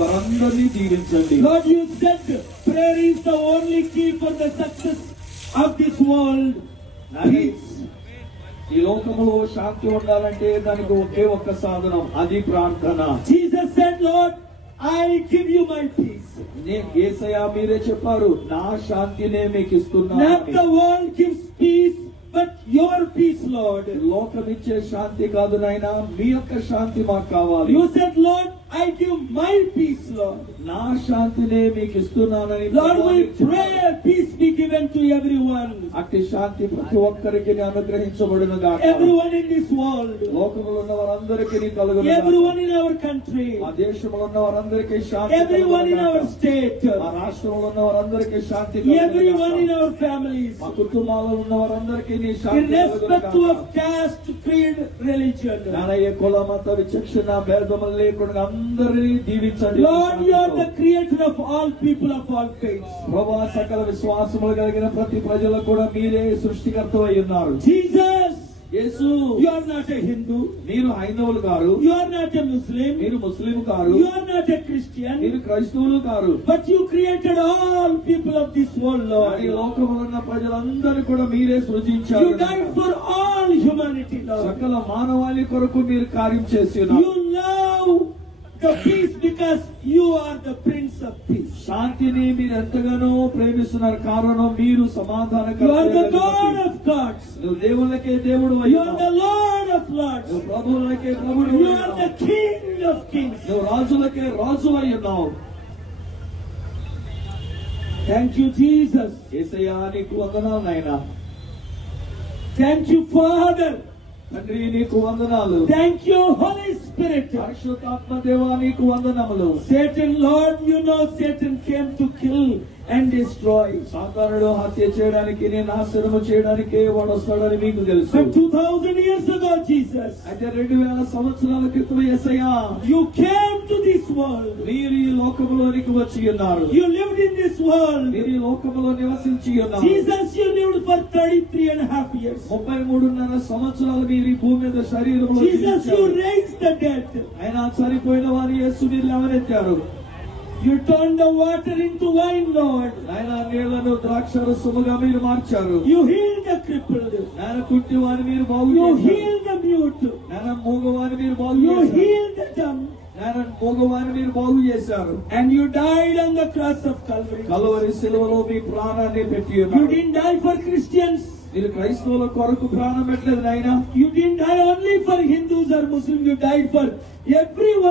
వారందరినీ దీవించండి. Lord, you said prayer is the only key for the success of this world. Peace. ఈ లోకములో శాంతి ఉండాలంటే దానికి ఒకే ఒక్క సాధనం, అది ప్రార్థన. Jesus said, Lord, I give you my peace. యేసయ్య మీరే చెప్పారు, నా శాంతినే మీకు ఇస్తున్నాను. Not the world gives peace, but your peace, Lord. లోకం ఇచ్చే శాంతి కాదు నాయనా, మీ యొక్క శాంతి మాకు కావాలి. You said, Lord, I give my peace, Lord. నా శాంతినే మీకు ఇస్తున్నానని. Lord, we pray peace be given to everyone. అట్టి శాంతి ప్రతి ఒక్కరికి అనుగ్రహించబడును గాక. Everyone in this world. లోకములో ఉన్న వారందరికీ కలుగును గాక. Everyone in our country. ఆ దేశంలో ఉన్న వారందరికీ శాంతి. Everyone in our state. ఆ రాష్ట్రంలో ఉన్న వారందరికీ శాంతి కలుగును గాక. Everyone in our families. మా కుటుంబాల్లో ఉన్న వారందరికీ నీ శాంతి Irrespective of caste, creed, religion. Nanayya కుల మత విచక్షణ భేదములు లేకుండా అందరినీ దీవించండి. Lord, you are the creator of all people of all faiths. ప్రభువా, సకల విశ్వాసములు కలిగిన ప్రతి ప్రజలకు కూడా మీరే సృష్టికర్త అయి ఉన్నారు. Jesus, Yesu, you are not a Hindu. మీరు హైందవులు గారు. You are not a Muslim. మీరు ముస్లిం గారు. You are not a Christian. మీరు క్రైస్తవులు గారు. But you created all people of this world, Lord. ఈ లోకములో ఉన్న ప్రజలందరూ కూడా మీరే సృజించారు. You died for all humanity, Lord. సకల మానవాళి కొరకు మీరు కార్యం చేసి ఉన్నారు. You love the peace because you are the Prince of Peace. శాంతిని మీరు ఎంతగానో ప్రేమిస్తున్నారు, కారణం మీరు సమాధానకర్త. You are the God of gods. నువ్వు దేవుళ్ళకే దేవుడు. You are the Lord of lords. నువ్వు ప్రభువులకే ప్రభుడు. You are the King of kings. నువ్వు రాజులకే రాజు అయి ఉన్నావు. Thank you, Jesus. యేసయ్యా, నీకు వందనాలు నాయనా. Thank you, Father. తండ్రి, నీకు వందనాలు. Thank you, Holy Spirit. పరిశుద్ధాత్మ దేవా, నీకు వందనములు. Satan, Lord, you know Satan came to kill and destroy. సాతానుడు హత్య చేయడానికి, నాశనము చేయడానికి వాడు వస్తాడని మీకు తెలుసు. But 2000 years ago, Jesus, అయితే 2000 సంవత్సరాల క్రితం యేసయ్యా, you came to this world. మీరు ఈ లోకములోనికి వచ్చి ఉన్నారు. You lived in this world. మీరు ఈ లోకములో నివసించి ఉన్నారు. Jesus, you lived for 33.5 years. 33.5 సంవత్సరాలు మీరు ఈ భూమి మీద శరీరంలో Jesus, జీవించారు. you raised the dead. ఆయన చనిపోయిన వారి యేసు మీరు లేవనెత్తారు. You turned the water into wine, Lord. ఆయన నీళ్లను ద్రాక్షరసముగా మీరు మార్చారు. You healed the crippled. ఆయన కుంటి వారిని మీరు బాగు You చేశారు. healed the mute. ఆయన మూగవారిని మీరు బాగు You చేశారు. healed the dumb. ఆయన మూగవారిని మీరు బాగు చేశారు. And you died on the cross of Calvary. Calvary శిలువలో మీ ప్రాణాన్ని పెట్టి You ఉన్నారు. didn't die for Christians. మీరు క్రైస్తవుల కొరకు ప్రాణం పెట్టలేదు నాయన. You didn't die only for Hindus or Muslims. You died for everyone.